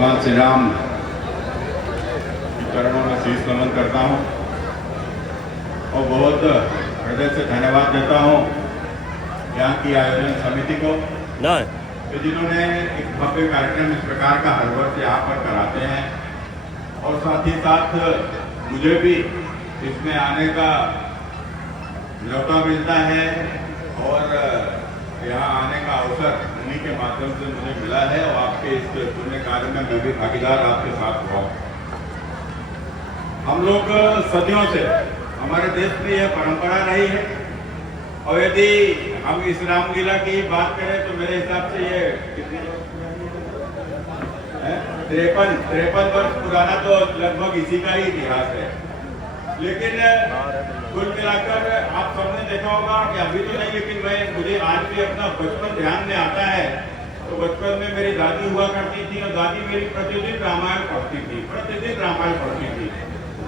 भगवान श्री राम चरणों में शीश नमन करता हूं और बहुत हृदय से धन्यवाद देता हूं यहाँ की आयोजन समिति को कि जिन्होंने एक भव्य कार्यक्रम इस प्रकार का हर वर्ष यहाँ पर कराते हैं और साथ ही साथ मुझे भी इसमें आने का न्योता मिलता है और यहाँ आने का अवसर उन्हीं के माध्यम से मुझे मिला है और आपके इस पुण्य कार्य में मैं भी भागीदार आपके साथ हुआ हूँ। हम लोग सदियों से हमारे देश में यह परंपरा रही है और यदि हम इस रामलीला की बात करें तो मेरे हिसाब से ये कितने 53 वर्ष पुराना तो लगभग इसी का ही इतिहास है। लेकिन कुल मिलाकर आप सबने देखा होगा कि अभी तो नहीं, लेकिन मुझे आज भी अपना बचपन ध्यान में आता है। तो बचपन में मेरी दादी हुआ करती थी और दादी मेरी प्रतिदिन रामायण पढ़ती थी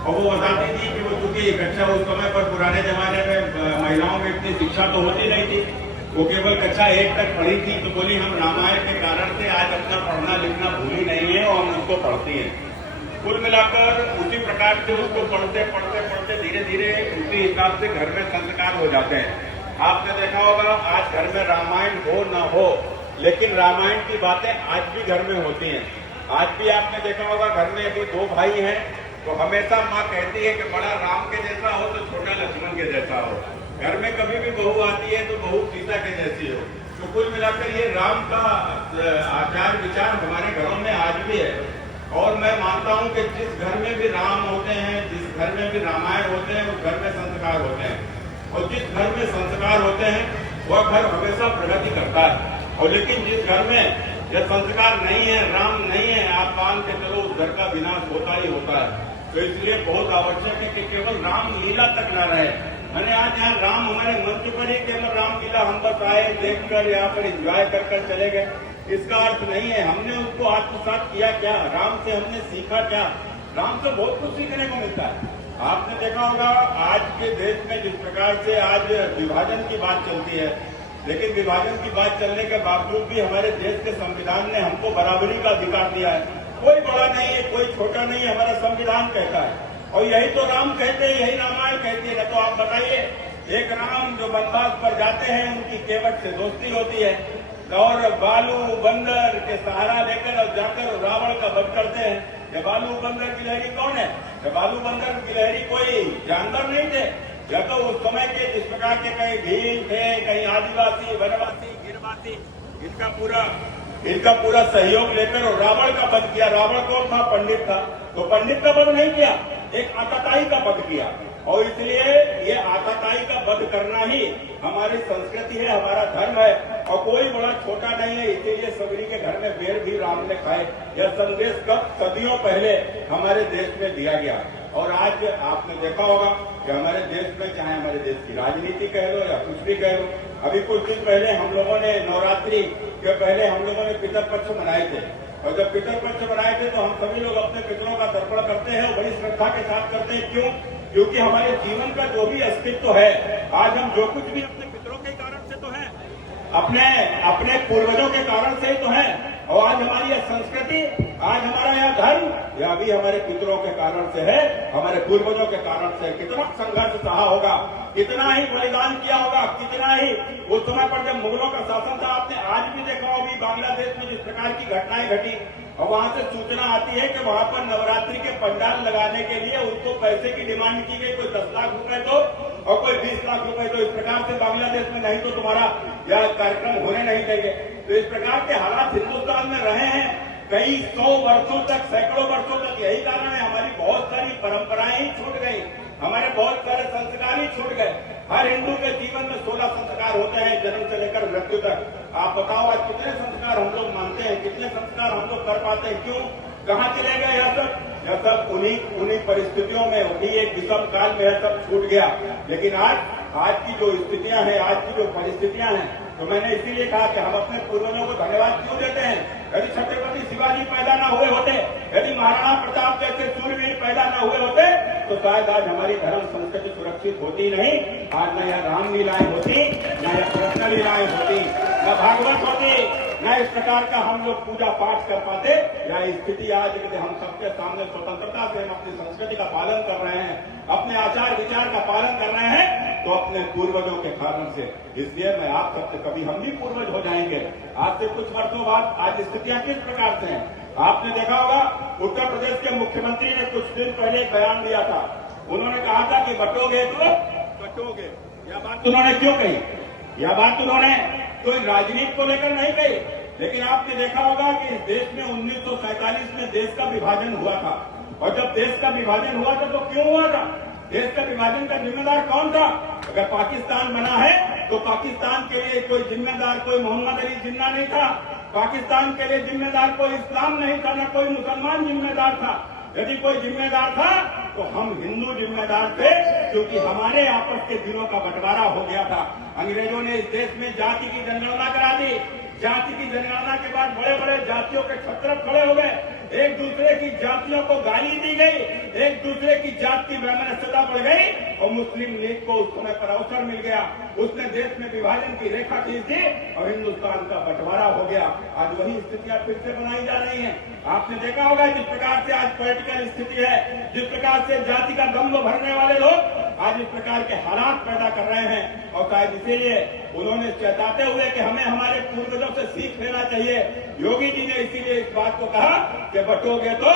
और वो बताती थी कि वो चूंकि कक्षा उस समय पर पुराने जमाने में महिलाओं में इतनी शिक्षा तो होती नहीं थी, वो केवल कक्षा 1 तक पढ़ी थी। तो बोली हम रामायण के कारण से आज अपना पढ़ना लिखना भूली नहीं है और हम उसको पढ़ती हैं। कुल मिलाकर उसी प्रकार से उसको पढ़ते पढ़ते धीरे धीरे उसी हिसाब से घर में संस्कार हो जाते हैं। आपने देखा होगा आज घर में रामायण हो न हो, लेकिन रामायण की बातें आज भी घर में होती हैं। आज भी आपने देखा होगा घर में यदि 2 भाई हैं तो हमेशा माँ कहती है कि बड़ा राम के जैसा हो तो छोटा लक्ष्मण के जैसा हो। घर में कभी भी बहू आती है तो बहू सीता के जैसी हो। तो कुल मिलाकर ये राम का आचार विचार हमारे घरों में आज भी है और मैं मानता हूं कि जिस घर में भी राम होते हैं, जिस घर में भी रामायण होते हैं, उस घर में संस्कार होते हैं और जिस घर में संस्कार होते हैं वह घर हमेशा प्रगति करता है। और लेकिन जिस घर में यह संस्कार नहीं है, राम नहीं है, आप मान के चलो उस घर का विनाश होता ही होता है। तो इसलिए बहुत आवश्यक है कि केवल राम लीला तक न रहे। मैंने आज यहाँ राम हमारे मंच पर ही केवल राम लीला हम बस आए देखकर यहाँ पर एंजॉय कर चले गए, इसका अर्थ नहीं है। हमने उसको आत्मसात किया क्या, राम से हमने सीखा क्या? राम से बहुत कुछ सीखने को मिलता है। आपने देखा होगा आज के देश में जिस प्रकार से आज विभाजन की बात चलती है, लेकिन विभाजन की बात चलने के बावजूद भी हमारे देश के संविधान ने हमको बराबरी का अधिकार दिया है। कोई बड़ा नहीं है, कोई छोटा नहीं है, हमारा संविधान कहता है और यही तो राम कहते हैं, यही रामायण कहती है। तो आप बताइए, एक राम जो वनवास पर जाते हैं उनकी केवट से दोस्ती होती है और बालू बंदर के सहारा लेकर और जाकर रावण का वध करते हैं। ये बालू बंदर गिलहरी कौन है? ये बालू बंदर गिलहरी कोई जानवर नहीं थे, या तो उस समय के जिस प्रकार के कहीं भील थे, कहीं आदिवासी, वनवासी, गिरवासी, इनका पूरा सहयोग लेकर और रावण का वध किया। रावण कौन था? पंडित था। तो पंडित का वध नहीं किया, एक आतताई का वध किया और इसलिए ये आतताई का वध करना ही हमारी संस्कृति है, हमारा धर्म है और कोई बड़ा छोटा नहीं है। इसीलिए सबरी के घर में बेर भी राम ने खाए। यह संदेश कब सदियों पहले हमारे देश में दिया गया और आज आपने देखा होगा कि हमारे देश में चाहे हमारे देश की राजनीति कह लो या कुछ भी कह लो, अभी कुछ दिन पहले हम लोगों ने नवरात्रि के पहले हम लोगों ने पितृपक्ष मनाए थे और जब पितृपक्ष मनाए थे तो हम सभी लोग अपने पितरों का तर्पण करते हैं और बड़ी श्रद्धा के साथ करते हैं। क्यों? क्योंकि हमारे जीवन का जो भी अस्तित्व है, आज हम जो कुछ भी अपने पितरों के कारण से तो है, अपने पूर्वजों के कारण से ही तो है और आज हमारी यह संस्कृति, आज हमारा यह धर्म, यह भी हमारे पितरों के कारण से है, हमारे पूर्वजों के कारण से। कितना संघर्ष सहा होगा, कितना ही बलिदान किया होगा, कितना ही उस समय पर जब मुगलों का शासन था। आपने आज भी देखा होगी बांग्लादेश में जिस प्रकार की घटनाएं घटी और वहां से सूचना आती है कि वहां पर नवरात्रि के पंडाल लगाने के लिए उनको पैसे की डिमांड की गई, कोई 10 लाख रुपए दो और कोई 20 लाख रुपए दो। इस प्रकार से बांग्लादेश में नहीं तो तुम्हारा यह कार्यक्रम होने नहीं देंगे। तो इस प्रकार के हालात हिंदुस्तान में रहे हैं कई 100 वर्षों तक, सैकड़ों वर्षों तक। यही कारण है हमारी बहुत सारी परंपराएं ही छूट गई, हमारे बहुत सारे संस्कार ही छूट गए। हर हिंदू के जीवन में 16 संस्कार होते हैं जन्म से लेकर मृत्यु तक। आप बताओ आज कितने संस्कार हम लोग मानते हैं, कितने संस्कार हम लोग कर पाते हैं? क्यों? कहाँ चले गए यह सब? यह सब उन्हीं परिस्थितियों में, उन्हीं एक विषम काल में यह सब छूट गया। लेकिन आज की जो स्थितियां हैं, आज की जो परिस्थितियां हैं, तो मैंने इसीलिए कहा कि हम अपने पूर्वजों को धन्यवाद क्यों देते हैं। यदि छत्रपति शिवाजी पैदा न हुए होते, यदि महाराणा प्रताप जैसे सूरवीर पैदा न हुए होते, तो शायद आज हमारी धर्म संस्कृति सुरक्षित होती नहीं। आज न यह रामलीलाएं होती, न यह कृष्ण लीलाएं होती, न भागवत होती, न इस प्रकार का हम लोग पूजा पाठ कर पाते। यह स्थिति आज यदि हम सबके सामने स्वतंत्रता से हम अपनी संस्कृति का पालन कर रहे हैं, अपने आचार विचार का पालन कर रहे हैं, तो अपने पूर्वजों के कारण से। इसलिए मैं आप सबसे, कभी हम भी पूर्वज हो जाएंगे। आज से कुछ वर्षों बाद आज स्थितियां किस प्रकार से हैं आपने देखा होगा। उत्तर प्रदेश के मुख्यमंत्री ने कुछ दिन पहले एक बयान दिया था। उन्होंने कहा था कि बटोगे तो कटोगे। यह बात उन्होंने क्यों कही? यह बात उन्होंने कोई राजनीति को लेकर नहीं कही, लेकिन आपने देखा होगा कि इस देश में 1947 में देश का विभाजन हुआ था। और जब देश का विभाजन हुआ था तो क्यों हुआ था? देश का विभाजन का जिम्मेदार कौन था? अगर पाकिस्तान बना है तो पाकिस्तान के लिए कोई जिम्मेदार कोई मोहम्मद अली जिन्ना नहीं था। पाकिस्तान के लिए जिम्मेदार कोई इस्लाम नहीं था, न कोई मुसलमान जिम्मेदार था। यदि कोई जिम्मेदार था तो हम हिंदू जिम्मेदार थे, क्योंकि हमारे आपस के दिनों का बंटवारा हो गया था। अंग्रेजों ने इस देश में जाति की जनगणना करा दी। जाति की जनगणना के बाद बड़े बड़े जातियों के छत्र खड़े हो गए। एक दूसरे की जातियों को गाली दी गई, एक दूसरे की जात की वैमनस्यता बढ़ गई और मुस्लिम लीग को उस समय पर अवसर मिल गया। उसने देश में विभाजन की रेखा खींच दी और हिंदुस्तान का बंटवारा हो गया। आज वही स्थितियां फिर से बनाई जा रही हैं। आपने देखा होगा जिस प्रकार से आज पॉलिटिकल स्थिति है, जिस प्रकार से जाति का दम्भ भरने वाले लोग आज इस प्रकार के हालात पैदा कर रहे हैं। और शायद इसीलिए उन्होंने चेताते हुए कि हमें हमारे पूर्वजों से सीख लेना चाहिए। योगी जी ने इसीलिए इस बात को कहा कि बटोगे तो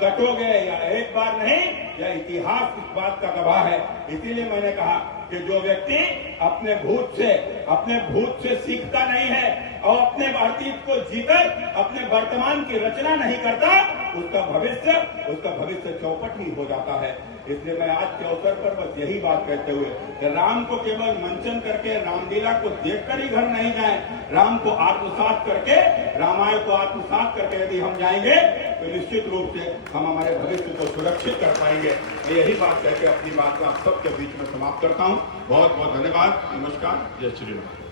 कटोगे। या एक बार नहीं, यह इतिहास इस बात का गवाह है। इसीलिए मैंने कहा कि जो व्यक्ति अपने भूत से सीखता नहीं है और अपने अतीत को जीकर अपने वर्तमान की रचना नहीं करता, उसका भविष्य चौपट ही हो जाता है। इसलिए मैं आज के अवसर पर बस यही बात कहते हुए कि राम को केवल मंचन करके, रामलीला को देखकर ही घर नहीं जाएं। राम को आत्मसात करके, रामायण को आत्मसात करके यदि हम जाएंगे तो निश्चित रूप से हम हमारे भविष्य को सुरक्षित कर पाएंगे। मैं यही बात कहकर अपनी बात को आप सबके बीच में समाप्त करता हूँ। बहुत बहुत धन्यवाद। नमस्कार। जय श्री राम।